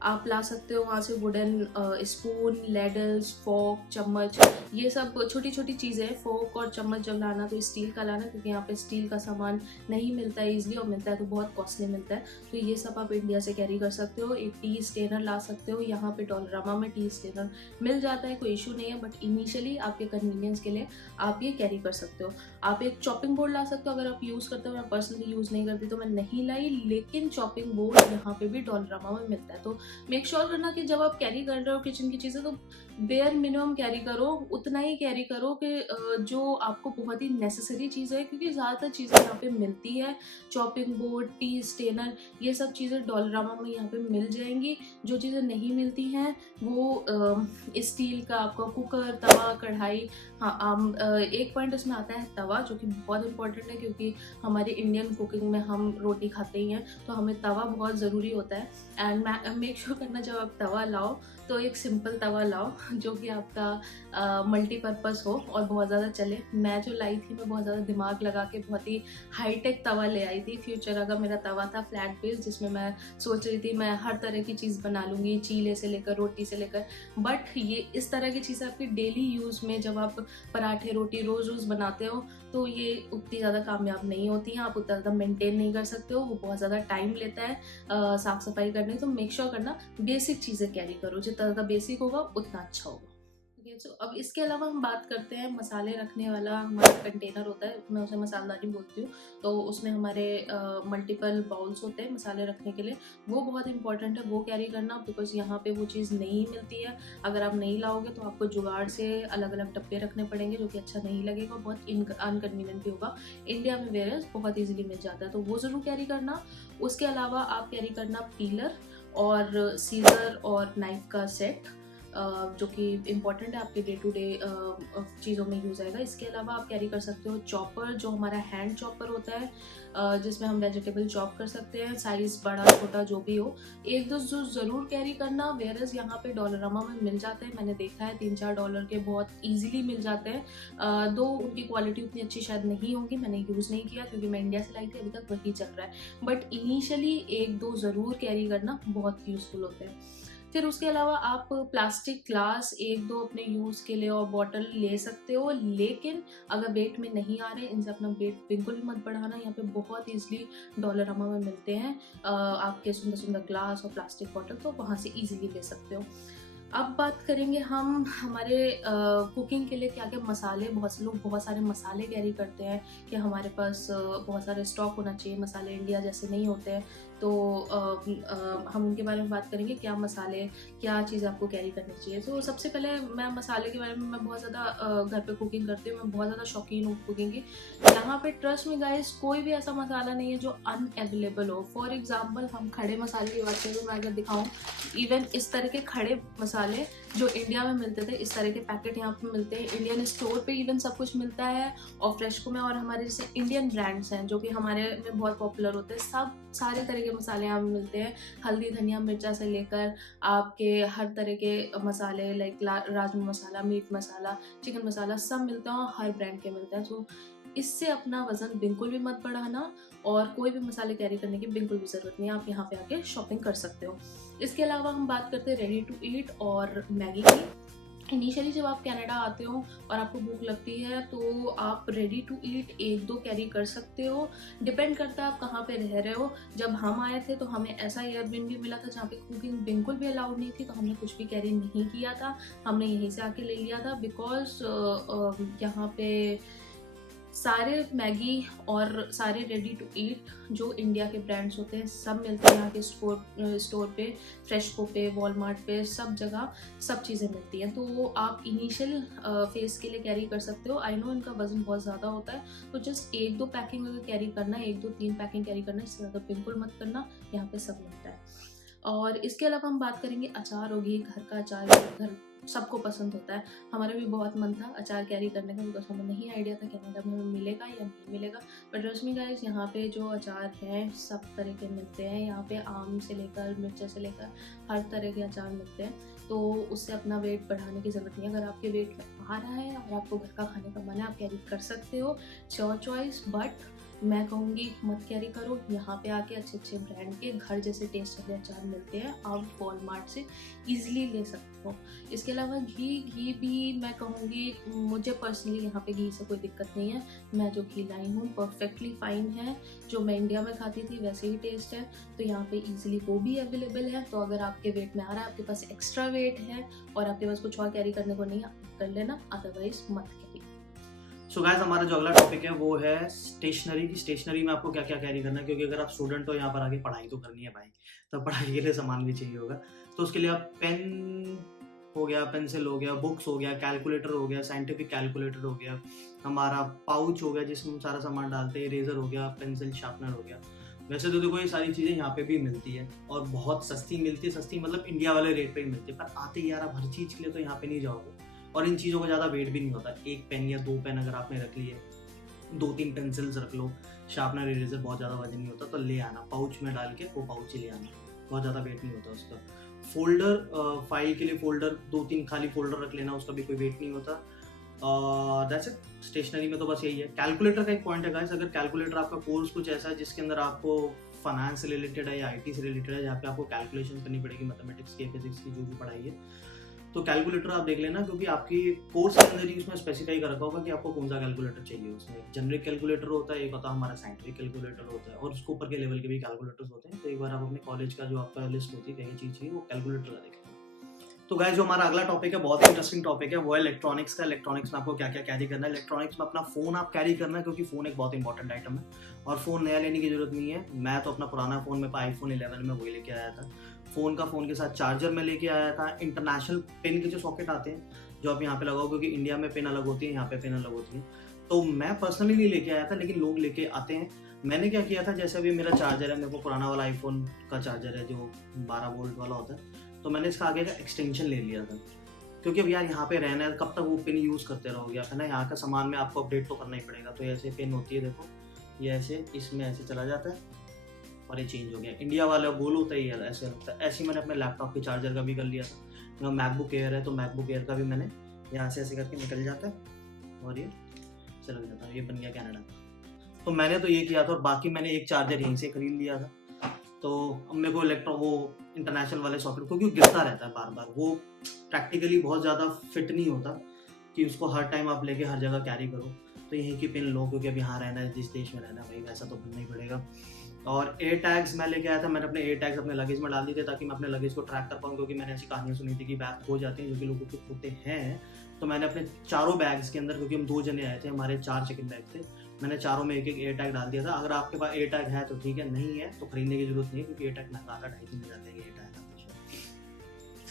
आप ला सकते हो वहाँ से वुडन स्पून, लेडल्स, फोक, चम्मच, ये सब छोटी छोटी चीज़ें। फोक और चम्मच जब लाना तो स्टील का लाना, क्योंकि यहाँ पे स्टील का सामान नहीं मिलता है ईजिली, और मिलता है तो बहुत कॉस्टली मिलता है, तो ये सब आप इंडिया से कैरी कर सकते हो। एक टी स्टेनर ला सकते हो, यहाँ पे डॉलरामा में टी स्टेनर मिल जाता है, कोई इशू नहीं है, बट इनिशियली आपके कन्वीनियंस के लिए आप ये कैरी कर सकते हो। आप एक चॉपिंग बोर्ड ला सकते हो अगर आप यूज़ करते हो। मैं पर्सनली यूज़ नहीं करती तो मैं नहीं लाई, लेकिन चॉपिंग बोर्ड यहाँ पे भी डॉलरामा में मिलता है। तो मेक श्योर करना कि जब आप कैरी कर रहे हो किचन की चीज़ें तो बेयर मिनिमम कैरी करो, उतना ही कैरी करो कि जो आपको बहुत ही नेसेसरी चीज़ है, क्योंकि ज़्यादातर चीज़ें यहाँ पे मिलती है। चॉपिंग बोर्ड, टी स्टेनर, ये सब चीज़ें डॉलरामा में यहाँ पे मिल जाएंगी। जो चीज़ें नहीं मिलती हैं वो स्टील का आपका कुकर, तवा, कढ़ाई। हाँ, एक पॉइंट इसमें आता है तवा, जो कि बहुत इंपॉर्टेंट है, क्योंकि हमारी इंडियन कुकिंग में हम रोटी खाते ही हैं, तो हमें तवा बहुत ज़रूरी होता है। एंड मेक श्योर करना जब आप तवा लाओ तो एक सिंपल तवा लाओ जो कि आपका मल्टीपर्पज़ हो और बहुत ज़्यादा चले। मैं जो लाई थी मैं बहुत ज़्यादा दिमाग लगा के बहुत ही हाईटेक तवा ले आई थी। फ्यूचर का मेरा तवा था फ्लैट बेस, जिसमें मैं सोच रही थी मैं हर तरह की चीज़ बना लूँगी, चीले से लेकर रोटी से लेकर। बट ये इस तरह की चीज़ें आपकी डेली यूज़ में जब आप पराठे, रोटी रोज़ रोज़ बनाते हो तो ये उतनी ज़्यादा कामयाब नहीं होती हैं, आप उतना ज़्यादा मेंटेन नहीं कर सकते हो, वो बहुत ज़्यादा टाइम लेता है साफ़ सफाई करने। तो मेक श्योर करना बेसिक चीज़ें कैरी करो, जितना ज़्यादा बेसिक होगा उतना अच्छा होगा। सो अब इसके अलावा हम बात करते हैं मसाले रखने वाला हमारा कंटेनर होता है, मैं उसे मसालदानी बोलती हूँ। तो उसमें हमारे मल्टीपल बाउल्स होते हैं मसाले रखने के लिए, वो बहुत इंपॉर्टेंट है वो कैरी करना, बिकॉज यहाँ पे वो चीज़ नहीं मिलती है। अगर आप नहीं लाओगे तो आपको जुगाड़ से अलग अलग डब्बे रखने पड़ेंगे, जो कि अच्छा नहीं लगेगा, बहुत अनकन्वीनियंट भी होगा। इंडिया में वेयर बहुत ईजिली मिल जाता है, तो वो ज़रूर कैरी करना। उसके अलावा आप कैरी करना पीलर और सीजर और नाइफ का सेट, जो कि इम्पॉर्टेंट है, आपके डे टू डे चीज़ों में यूज़ आएगा। इसके अलावा आप कैरी कर सकते हो चॉपर, जो हमारा हैंड चॉपर होता है, जिसमें हम वेजिटेबल चॉप कर सकते हैं, साइज़ बड़ा छोटा जो भी हो। एक दो जो ज़रूर कैरी करना, वेयरस यहाँ पे डॉलरामा में मिल जाते हैं, मैंने देखा है $3-4 के बहुत ईजिली मिल जाते हैं। दो उनकी क्वालिटी उतनी अच्छी शायद नहीं होगी, मैंने यूज़ नहीं किया क्योंकि मैं इंडिया से लाई थी, अभी तक वही चल रहा है, बट इनिशियली एक दो ज़रूर कैरी करना बहुत यूज़फुल होते हैं। फिर उसके अलावा आप प्लास्टिक ग्लास एक दो अपने यूज़ के लिए और बॉटल ले सकते हो, लेकिन अगर वेट में नहीं आ रहे, इनसे अपना वेट बिल्कुल भी मत बढ़ाना। यहाँ पे बहुत ईजिली डॉलरामा में मिलते हैं आपके सुंदर सुंदर ग्लास और प्लास्टिक बॉटल, तो वहाँ से ईजिली ले सकते हो। अब बात करेंगे हम हमारे कुकिंग के लिए क्या क्या मसाले, बहुत से लोग बहुत सारे मसाले कैरी करते हैं कि हमारे पास बहुत सारे स्टॉक होना चाहिए, मसाले इंडिया जैसे नहीं होते हैं, तो हम उनके बारे में बात करेंगे, क्या मसाले क्या चीज़ आपको कैरी करनी चाहिए। तो सबसे पहले मैं मसाले के बारे में, मैं बहुत ज़्यादा घर पे कुकिंग करती हूँ, मैं बहुत ज़्यादा शौकीन हूँ कुकिंग की। यहाँ पे ट्रस्ट में गाइस, कोई भी ऐसा मसाला नहीं है जो अनअवेलेबल हो। फॉर एग्जाम्पल हम खड़े मसाले की बात करें तो मैं अगर दिखाऊँ, इवन इस तरह के खड़े मसाले जो इंडिया में मिलते थे, इस तरह के पैकेट यहाँ पे मिलते हैं, इंडियन स्टोर पे इवन सब कुछ मिलता है, और फ्रेशको में, और हमारे जैसे इंडियन ब्रांड्स हैं जो कि हमारे में बहुत पॉपुलर होते हैं, सब सारे तरह के मसाले यहाँ पे मिलते हैं। हल्दी धनिया मिर्चा से लेकर आपके हर तरह के मसाले, लाइक राजमा मसाला, मीट मसाला, चिकन मसाला, सब मिलते हैं और हर ब्रांड के मिलते हैं। सो इससे अपना वज़न बिल्कुल भी मत बढ़ाना, और कोई भी मसाले कैरी करने की बिल्कुल भी ज़रूरत नहीं है, आप यहाँ पे आके शॉपिंग कर सकते हो। इसके अलावा हम बात करते हैं रेडी टू ईट और मैगी की। इनिशियली जब आप कनाडा आते हो और आपको भूख लगती है, तो आप रेडी टू ईट एक दो कैरी कर सकते हो, डिपेंड करता है आप कहाँ पे रह रहे हो। जब हम आए थे तो हमें ऐसा एयरबिनबी मिला था जहाँ पे कुकिंग बिल्कुल भी अलाउड नहीं थी, तो हमने कुछ भी कैरी नहीं किया था, हमने यहीं से आके ले लिया था, बिकॉज यहाँ पे सारे मैगी और सारे रेडी टू ईट जो इंडिया के ब्रांड्स होते हैं सब मिलते हैं यहाँ के स्टोर पे, फ्रेशको पे, वॉलमार्ट पे, सब जगह सब चीज़ें मिलती हैं। तो वो आप इनिशियल फेस के लिए कैरी कर सकते हो। आई नो इनका वजन बहुत ज़्यादा होता है, तो जस्ट एक दो पैकिंग अगर कैरी करना है, एक दो तीन पैकिंग कैरी करना है, इससे ज़्यादा बिल्कुल मत करना, यहाँ पे सब मिलता है। और इसके अलावा हम बात करेंगे अचार होगी, घर का अचार घर सबको पसंद होता है। हमारा भी बहुत मन था अचार कैरी करने का, बिकॉज हमें नहीं आइडिया था कनाडा में हमें मिलेगा या नहीं मिलेगा, बट ट्रस्ट मी गाइस, यहाँ पे जो अचार हैं सब तरह के मिलते हैं। यहाँ पे आम से लेकर मिर्चा से लेकर हर तरह के अचार मिलते हैं, तो उससे अपना वेट बढ़ाने की ज़रूरत नहीं है। अगर आपके वेट में आ रहा है और आपको घर का खाने का मन है, आप कैरी कर सकते हो, योर चॉइस, बट मैं कहूँगी मत कैरी करो। यहाँ पे आके अच्छे अच्छे ब्रांड के घर जैसे टेस्ट वाले अचार मिलते हैं, आप वॉलमार्ट से इजीली ले सकते हो। इसके अलावा घी भी मैं कहूँगी, मुझे पर्सनली यहाँ पे घी से कोई दिक्कत नहीं है, मैं जो घी लाई हूँ परफेक्टली फाइन है, जो मैं इंडिया में खाती थी वैसे ही टेस्ट है, तो यहाँ पे इजीली वो भी अवेलेबल है। तो अगर आपके वेट में आ रहा है, आपके पास एक्स्ट्रा वेट है और आपके पास कुछ और कैरी करने को नहीं है, कर लेना, अदरवाइज मत कैरी। सो गाइस, हमारा जो अगला टॉपिक है वो है स्टेशनरी की। स्टेशनरी में आपको क्या क्या कैरी करना है, क्योंकि अगर आप स्टूडेंट हो यहाँ पर आके पढ़ाई तो करनी है भाई, तो पढ़ाई के लिए सामान भी चाहिए होगा। तो उसके लिए आप पेन हो गया, पेंसिल हो गया, बुक्स हो गया, कैलकुलेटर हो गया, साइंटिफिक कैलकुलेटर हो गया, हमारा पाउच हो गया जिसमें हम सारा सामान डालते हैं, इरेजर हो गया, पेंसिल शार्पनर हो गया। वैसे तो देखो ये सारी चीज़ें यहाँ पे भी मिलती है और बहुत सस्ती मिलती है, सस्ती मतलब इंडिया वाले रेट पे ही मिलती है, पर आते यार आप हर चीज़ के लिए तो यहाँ पे नहीं जाओगे, और इन चीज़ों का ज़्यादा वेट भी नहीं होता। एक पेन या दो पेन अगर आपने रख लिए, दो तीन पेंसिल्स रख लो, शार्पनर, इरेजर, बहुत ज़्यादा वजन नहीं होता, तो ले आना पाउच में डाल के, वो पाउच ही ले आना, बहुत ज़्यादा वेट नहीं होता उसका। फोल्डर, फाइल के लिए फोल्डर, दो तीन खाली फोल्डर रख लेना, उसका भी कोई वेट नहीं होता। That's it. स्टेशनरी में तो बस यही है। कैलकुलेटर का एक पॉइंट है गाइस, अगर कैलकुलेटर आपका कोर्स कुछ ऐसा है जिसके अंदर आपको फाइनेंस से रिलेटेड है या IT से रिलेटेड है, जहाँ पे आपको कैलकुलेशन करनी पड़ेगी, मैथमेटिक्स की, फिजिक्स की, जो भी पढ़ाई है, तो कैलकुलेटर आप देख लेना, क्योंकि आपकी कोर्स के अंदर ही उसमें स्पेसिफाई कर रखा होगा कि आपको कौन सा कैलकुलेटर चाहिए। उसमें जनरिक कैलकुलेटर होता है, एक होता है हमारा साइंटिफिक कैलकुलेटर होता है, और उसके ऊपर के लेवल के भी कैलकुलेटर्स होते हैं। तो एक बार आप अपने कॉलेज का जो आपका लिस्ट होती है क्या चीज़ चाहिए, वो कैलकुलेटर का देखें। तो गाइस जो हमारा अगला टॉपिक है बहुत ही इंटरेस्टिंग टॉपिक है, वो है इलेक्ट्रॉनिक्स का। इलेक्ट्रॉनिक्स में आपको क्या क्या कैरी करना है। इलेक्ट्रॉनिक्स में अपना फ़ोन आप कैरी करना है, क्योंकि फ़ोन एक बहुत इंपॉर्टेंट आइटम है और फ़ोन नया लेने की जरूरत नहीं है। मैं तो अपना पुराना फ़ोन में iPhone 11 में वही लेके आया था। फ़ोन के साथ चार्जर में लेके आया था। इंटरनेशनल पिन के जो सॉकेट आते हैं जो आप यहाँ पे लगाओ, क्योंकि इंडिया में पिन अलग होती है, यहाँ पे पिन अलग होती है। तो मैं पर्सनली नहीं लेके आया था, लेकिन लोग लेके आते हैं। मैंने क्या किया था, जैसे अभी मेरा चार्जर है, मेरे को पुराना वाला iPhone का चार्जर है जो 12 वोल्ट वाला होता है, तो मैंने इसका आगे का एक्सटेंशन ले लिया था, क्योंकि अब यार यहाँ पे रहना है, कब तक वो पिन यूज़ करते रहोगे आप, है ना। यहाँ का सामान में आपको अपडेट तो करना ही पड़ेगा। तो ऐसे पिन होती है, देखो ये ऐसे इसमें ऐसे चला जाता है और ये चेंज हो गया। इंडिया वाला गोल होता है, ये ऐसे होता है। ऐसे ही मैंने अपने लैपटॉप के चार्जर का भी कर लिया था। यहाँ मैकबुक एयर है, तो मैकबुक एयर का भी मैंने यहाँ से ऐसे करके निकल जाता है और ये चला जाता है। ये बन गया कनाडा। तो मैंने तो ये किया था, और बाकी मैंने एक चार्जर यहीं से खरीद लिया था। तो अब मेरे को वो इंटरनेशनल वाले सॉकेट, क्योंकि वो गिरता रहता है बार बार, वो प्रैक्टिकली बहुत ज़्यादा फिट नहीं होता कि उसको हर टाइम आप लेके हर जगह कैरी करो। तो यहीं की पिन लो, क्योंकि अब यहाँ रहना है, जिस देश में रहना है भाई वैसा तो बनना ही पड़ेगा। और एयर टैग्स मैं लेके आया था। मैंने अपने एयर टैग्स अपने लगेज में डाल दिए थे, ताकि मैं अपने लगेज को ट्रैक कर पाऊँ, क्योंकि मैंने ऐसी कहानियाँ सुनी थी कि बैग खो जाते हैं, जो कि लोगों के होते हैं। तो मैंने अपने चारों बैग्स के अंदर, क्योंकि हम 2 जने आए थे, हमारे 4 चेकिंग बैग थे, मैंने चारों में एक एयर टैग डाल दिया था। अगर आपके पास एयर टैग है तो ठीक है, नहीं है तो खरीदने की जरूरत नहीं है, क्योंकि एयर टैग महंगा आता है, 2.5 जाते हैं एयर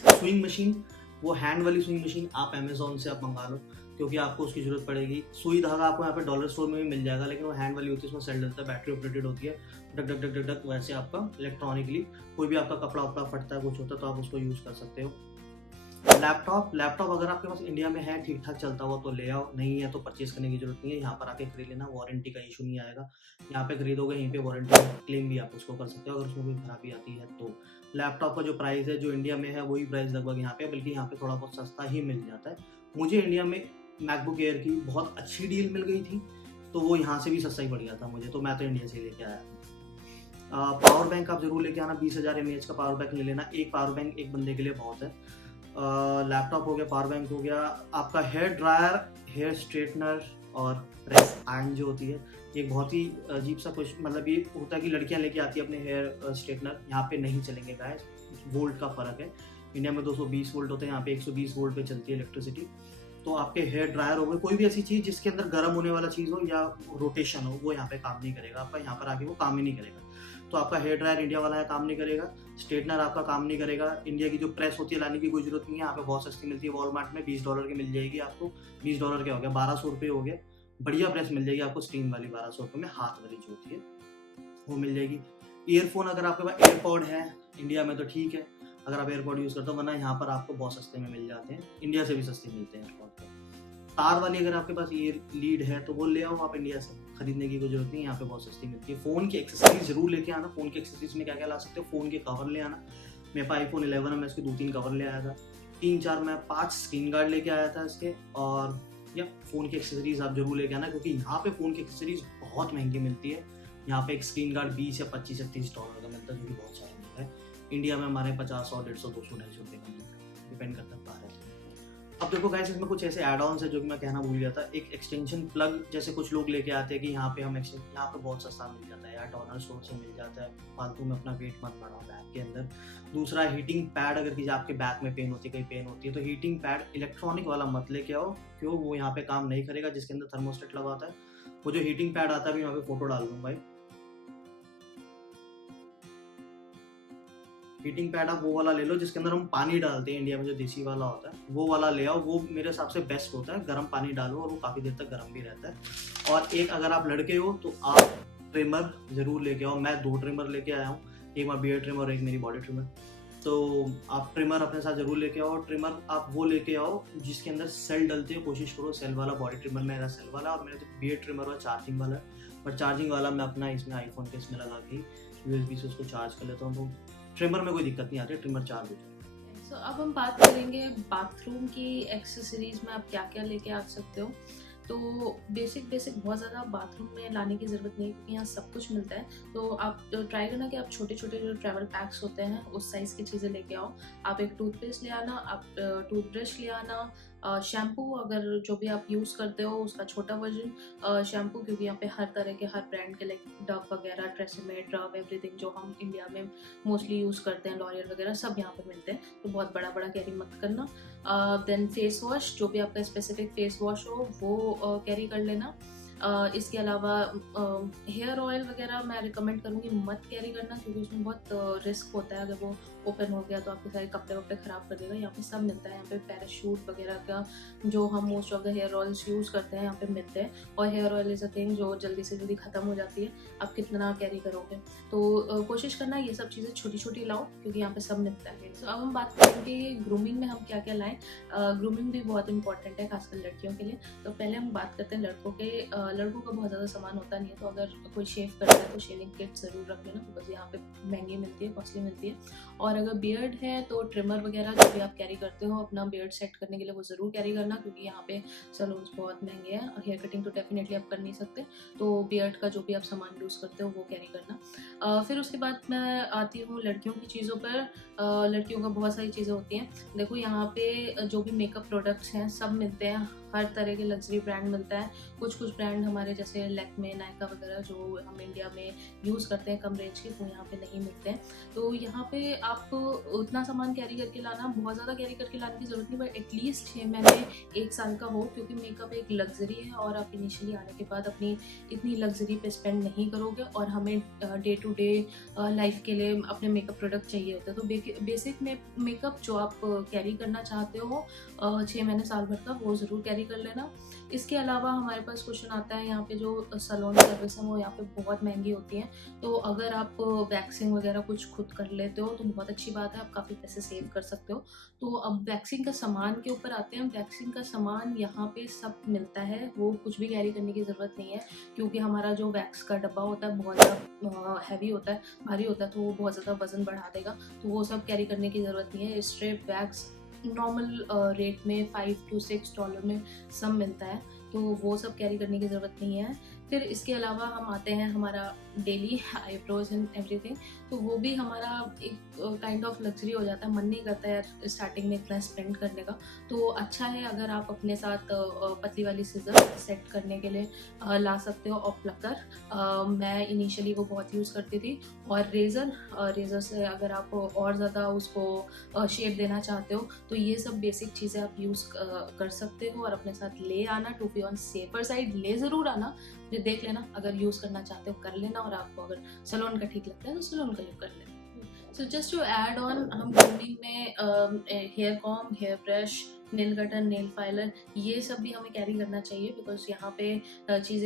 टैग। स्विंग मशीन, वो हैंड वाली स्विंग मशीन आप अमेजोन से आप मंगा लो, क्योंकि आपको उसकी जरूरत पड़ेगी। सुई धागा आपको यहाँ पे डॉलर स्टोर में भी मिल जाएगा, लेकिन वो हैंड वाली होती है, उसमें सेल डलता है, बैटरी ऑपरेटेड होती है, duck duck duck duck duck वैसे आपका इलेक्ट्रॉनिकली कोई भी आपका कपड़ा वपड़ा फटता है, कुछ होता है, तो आप उसको यूज़ कर सकते हो। लैपटॉप अगर आपके पास इंडिया में है, ठीक ठाक चलता हुआ, तो ले आओ, नहीं है तो परचेज करने की जरूरत नहीं है। यहाँ पर आके खरीद लेना, वारंटी का इशू नहीं आएगा। यहाँ पे खरीदोगे, यहीं पे वारंटी क्लेम भी आप उसको कर सकते हो अगर उसमें कोई खराबी आती है तो। लैपटॉप का जो प्राइस है, जो इंडिया में है वही प्राइस लगभग यहाँ पे, बल्कि यहाँ पे थोड़ा बहुत सस्ता ही मिल जाता है। मुझे इंडिया में मैकबुक एयर की बहुत अच्छी डील मिल गई थी, तो वो यहाँ से भी सस्ता ही पड़ गया था मुझे, तो मैं तो इंडिया से लेके आया। पावर बैंक आप जरूर लेके आना, 20,000 mAh का पावर बैंक ले लेना। एक पावर बैंक एक बंदे के लिए बहुत है। लैपटॉप हो गया, पावर बैंक हो गया, आपका हेयर ड्रायर, हेयर स्ट्रेटनर और प्रेस आयरन जो होती है, ये बहुत ही अजीब सा कुछ, मतलब ये होता है कि लड़कियां लेके आती है अपने हेयर स्ट्रेटनर, यहाँ पे नहीं चलेंगे गाइस, वोल्ट का फर्क है। इंडिया में 220 वोल्ट होते हैं, यहाँ पे 120 वोल्ट पे चलती है इलेक्ट्रिसिटी। तो आपके हेयर ड्रायर हो गए, कोई भी ऐसी चीज़ जिसके अंदर गर्म होने वाला चीज़ हो या रोटेशन हो, वो यहाँ पे काम नहीं करेगा आपका, यहाँ पर आके वो काम ही नहीं करेगा। तो आपका हेयर ड्रायर इंडिया वाला है, काम नहीं करेगा। स्ट्रेटनर आपका काम नहीं करेगा। इंडिया की जो प्रेस होती है लाने की कोई जरूरत नहीं है, यहाँ पे बहुत सस्ती मिलती है, वॉलमार्ट में $20 की मिल जाएगी आपको। $20 क्या हो गया, 1200 रुपये हो गए। बढ़िया प्रेस मिल जाएगी आपको, स्टीम वाली 1200 रुपये में, हाथ वाली जो होती है वो मिल जाएगी। ईयरफोन अगर आपके पास एयरपॉड है इंडिया में तो ठीक है, अगर आप एयरपॉड यूज़ करते हो, वरना यहाँ पर आपको बहुत सस्ते में मिल जाते हैं, इंडिया से भी सस्ते मिलते हैं एयरपॉड। तार वाली अगर आपके पास ईयर लीड है तो वो ले आओ आप इंडिया से, खरीदने की कोई जरूरत नहीं है, यहाँ पे बहुत सस्ती मिलती है। फ़ोन की एक्सेसरीज जरूर लेके आना। फ़ोन की एक्सेसरीज में क्या क्या ला सकते हो, फ़ोन के कवर ले आना। मेरे पास iPhone 11 है, मैं इसके 2-3 कवर ले आया था, 3-4 मैं 5 स्क्रीन गार्ड लेके आया था इसके। और या फ़ोन की एक्सेसरीज आप जरूर लेके आना, क्योंकि यहाँ पे फ़ोन की एक्सेसरीज बहुत महंगी मिलती है। यहाँ पे एक स्क्रीन गार्ड 20 या 25 या $30 का मिलता है, जो कि बहुत सारा मिलता है। इंडिया में हमारे 50, 100, 150, 200, 250 रुपये का मिलता है, डिपेंड करता है बाहर। अब देखो गाइस, इसमें कुछ ऐसे एड ऑन्स है जो कि मैं कहना भूल गया था। एक एक्सटेंशन प्लग, जैसे कुछ लोग लेके आते हैं कि यहाँ पे हम यहाँ पे बहुत सस्ता मिल जाता है यार, डॉलर स्टोर से मिल जाता है, फालतू में अपना वेट मत बढ़ाओ बैग के अंदर। दूसरा, हीटिंग पैड, अगर किसी आपके बैक में पेन होती है, कहीं पेन होती है, तो हीटिंग पैड इलेक्ट्रॉनिक वाला मत लेके आओ, क्यों, वो यहाँ पे काम नहीं करेगा, जिसके अंदर थर्मोस्टेट लगा होता है। वो जो हीटिंग पैड आता है, भी यहाँ पे फोटो डाल दूँ भाई, हीटिंग पैड आप वो वाला ले लो जिसके अंदर हम पानी डालते हैं, इंडिया में जो देसी वाला होता है वो वाला ले आओ, वो मेरे हिसाब से बेस्ट होता है। गर्म पानी डालो और वो काफ़ी देर तक गर्म भी रहता है। और एक, अगर आप लड़के हो तो आप ट्रिमर ज़रूर लेके आओ। मैं 2 ट्रिमर लेके आया हूँ, एक मेरा बियर्ड ट्रिमर और एक मेरी बॉडी ट्रिमर। तो आप ट्रिमर अपने साथ ज़रूर लेके आओ। ट्रिमर आप वो लेके आओ जिसके अंदर सेल डलते हो, कोशिश करो सेल वाला। बॉडी ट्रिमर मेरा सेल वाला, और मेरा जो बियर्ड ट्रिमर है चार्जिंग वाला है, बट चार्जिंग वाला मैं अपना इसमें iPhone के इसमें लगा के USB से उसको चार्ज कर लेता हूँ, तो ट्रिमर में कोई दिक्कत नहीं आती, ट्रिमर चार्ज हो जाए। सो अब हम बात करेंगे बाथरूम की एक्सेसरीज में आप क्या क्या लेके आ सकते हो। तो बेसिक बहुत ज़्यादा बाथरूम में लाने की ज़रूरत नहीं है, क्योंकि यहाँ सब कुछ मिलता है। तो आप ट्राई करना कि आप छोटे छोटे जो ट्रैवल पैक्स होते हैं उस साइज़ की चीज़ें लेके आओ। आप एक टूथपेस्ट ले आना, आप टूथब्रश ले आना, शैम्पू अगर जो भी आप यूज़ करते हो उसका छोटा वर्जन शैम्पू, क्योंकि यहाँ पे हर तरह के हर ब्रांड के लाइक डव वगैरह, ट्रेसेमे, डव, एवरीथिंग जो हम इंडिया में मोस्टली यूज़ करते हैं, लॉरियल वगैरह सब यहाँ पे मिलते हैं, तो बहुत बड़ा बड़ा कैरी मत करना। देन फेस वॉश, जो भी आपका स्पेसिफिक फेस वॉश हो वो कैरी कर लेना। इसके अलावा हेयर ऑयल वगैरह मैं रिकमेंड करूँगी मत कैरी करना, क्योंकि उसमें बहुत रिस्क होता है, अगर वो ओपन हो गया तो आपके सारे कपड़े वपड़े ख़राब कर देगा। यहाँ पे सब मिलता है, यहाँ पे पैराशूट वगैरह का जो हम most of the hair oils use करते हैं यहाँ पे मिलते हैं, और hair oil is a thing जो जल्दी से जल्दी ख़त्म हो जाती है, आप कितना कैरी करोगे, तो कोशिश करना ये सब चीज़ें छोटी छोटी लाओ, क्योंकि यहाँ पे सब मिलता है। तो अब हम बात करेंगे ग्रूमिंग में हम क्या क्या लाएँ। ग्रूमिंग भी बहुत इंपॉर्टेंट है खासकर लड़कियों के लिए। तो पहले हम बात करते हैं लड़कों के। लड़कों का बहुत ज़्यादा सामान होता नहीं है, तो अगर कोई शेव करता है तो शेविंग किट ज़रूर रख लेना, बिकॉज यहाँ पे महंगी मिलती है, कॉस्टली मिलती है। और अगर बियर्ड है तो ट्रिमर वगैरह जो भी आप कैरी करते हो अपना बियर्ड सेट करने के लिए वो ज़रूर कैरी करना, क्योंकि यहाँ पे सैलून्स बहुत महंगे हैं। हेयर कटिंग तो डेफिनेटली आप कर नहीं सकते, तो बियर्ड का जो भी आप सामान यूज़ करते हो वो कैरी करना। फिर उसके बाद मैं आती हूँ लड़कियों की चीज़ों पर। लड़कियों का बहुत सारी चीज़ें होती हैं। देखो यहाँ पे जो भी मेकअप प्रोडक्ट्स हैं सब मिलते हैं, हर तरह के लग्जरी ब्रांड मिलता है। कुछ हमारे हमारे जैसे लैक्मे, नायका वगैरह जो हम इंडिया में यूज़ करते हैं कम रेंज के, वो यहाँ पे नहीं मिलते हैं। तो यहाँ पे आप उतना सामान कैरी करके लाना, बहुत ज़्यादा कैरी करके लाने की ज़रूरत नहीं, बट एटलीस्ट 6 महीने 1 साल का हो, क्योंकि मेकअप एक लग्जरी है और आप इनिशियली आने के बाद अपनी इतनी लग्जरी पे स्पेंड नहीं करोगे, और हमें डे टू डे लाइफ के लिए अपने मेकअप प्रोडक्ट चाहिए होते हैं। तो बेसिक मेकअप जो आप कैरी करना चाहते हो 6 महीने साल भर का, वो ज़रूर कैरी कर लेना। इसके अलावा हमारे पास क्वेश्चन आता है यहाँ पे जो सैलून सर्विस है वो यहाँ पे बहुत महंगी होती हैं, तो अगर आप वैक्सिंग वगैरह कुछ खुद कर लेते हो तो बहुत अच्छी बात है, आप काफ़ी पैसे सेव कर सकते हो। तो अब वैक्सिंग का सामान के ऊपर आते हैं। वैक्सिंग का सामान यहाँ पे सब मिलता है, वो कुछ भी कैरी करने की ज़रूरत नहीं है, क्योंकि हमारा जो वैक्स का डब्बा होता है बहुत ज़्यादा हैवी होता है, भारी होता है, तो वो बहुत ज़्यादा वजन बढ़ा देगा, तो वो सब कैरी करने की ज़रूरत नहीं है। स्ट्रेट वैक्स नॉर्मल रेट में $5 to $6 में सब मिलता है, तो वो सब कैरी करने की ज़रूरत नहीं है। फिर इसके अलावा हम आते हैं हमारा डेली आईब्रोज एंड एवरीथिंग, तो वो भी हमारा एक काइंड ऑफ लग्जरी हो जाता है। मन नहीं करता है स्टार्टिंग में इतना स्पेंड करने का, तो अच्छा है अगर आप अपने साथ पतली वाली सिजर सेट करने के लिए ला सकते हो, और प्लकर मैं इनिशियली वो बहुत यूज़ करती थी, और रेज़र से अगर आप और ज़्यादा उसको शेप देना चाहते हो तो ये सब बेसिक चीज़ें आप यूज़ कर सकते हो, और अपने साथ ले आना। To be on safer side ले ज़रूर आना, फिर देख लेना, अगर यूज़ करना चाहते हो कर लेना, और आपको अगर सैलून का ठीक लगता है तो सैलून का यूज़ कर लेना। So just to add on, हम ग्रूमिंग में hair comb, hair brush, nail cutter, nail filer, ये सब भी हमें कैरी करना चाहिए, बिकॉज यहाँ पे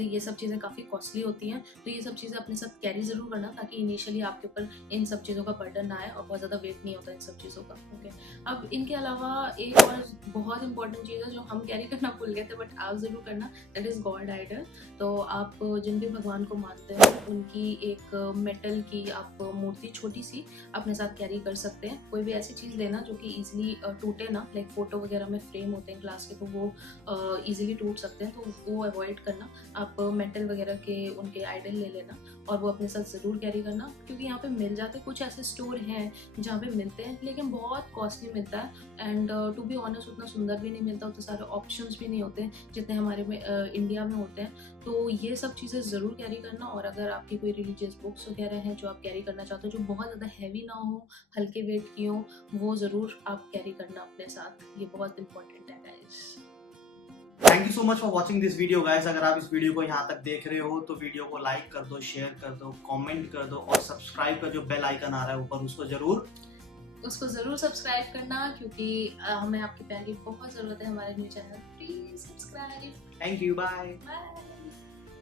ये सब चीज़ें काफ़ी कॉस्टली होती हैं, तो ये सब चीज़ें अपने साथ कैरी ज़रूर करना, ताकि इनिशियली आपके ऊपर इन सब चीज़ों का बर्डन ना आए और बहुत ज़्यादा वेट नहीं होता इन सब चीज़ों का। ओके, अब इनके अलावा एक और बहुत इंपॉर्टेंट चीज़ है जो हम कैरी करना भूल गए थे, बट आप ज़रूर करना, दैट इज़ गॉड आइडल। तो आप जिन भी भगवान को मानते हो उनकी एक मेटल की आप मूर्ति छोटी सी अपने साथ कैरी कर सकते हैं। कोई भी ऐसी चीज़ लेना जो कि ईजिली टूटे ना, लाइक फोटो वगैरह में फ्रेम होते हैं ग्लास के, तो वो ईजिली टूट सकते हैं, तो वो अवॉइड करना। आप मेटल वगैरह के उनके आइडल ले लेना और वो अपने साथ ज़रूर कैरी करना, क्योंकि यहाँ पे मिल जाते हैं। कुछ ऐसे स्टोर हैं जहाँ पे मिलते हैं लेकिन बहुत कॉस्टली मिलता है, एंड टू बी ऑनेस्ट उतना सुंदर भी नहीं मिलता, उतने सारे ऑप्शंस भी नहीं होते जितने हमारे में इंडिया में होते हैं। तो ये सब चीज़ें ज़रूर कैरी करना, और अगर आपकी कोई रिलीजियस बुक्स वगैरह हैं जो आप कैरी करना चाहते हो, जो बहुत ज़्यादा हैवी ना हो, हल्के वेट की हो, वो ज़रूर आप कैरी करना अपने साथ, ये बहुत इंपॉर्टेंट है guys. Thank you so much for watching this video guys. अगर आप इस वीडियो को यहाँ तक देख रहे हो तो वीडियो को लाइक कर दो, शेयर कर दो, कमेंट कर दो, और सब्सक्राइब का जो बेल आइकन आ रहा है ऊपर उसको ज़रूर सब्सक्राइब करना, क्योंकि हमें आपकी प्यार की बहुत ज़रूरत है हमारे new channel. Please subscribe. Thank you, bye. Bye.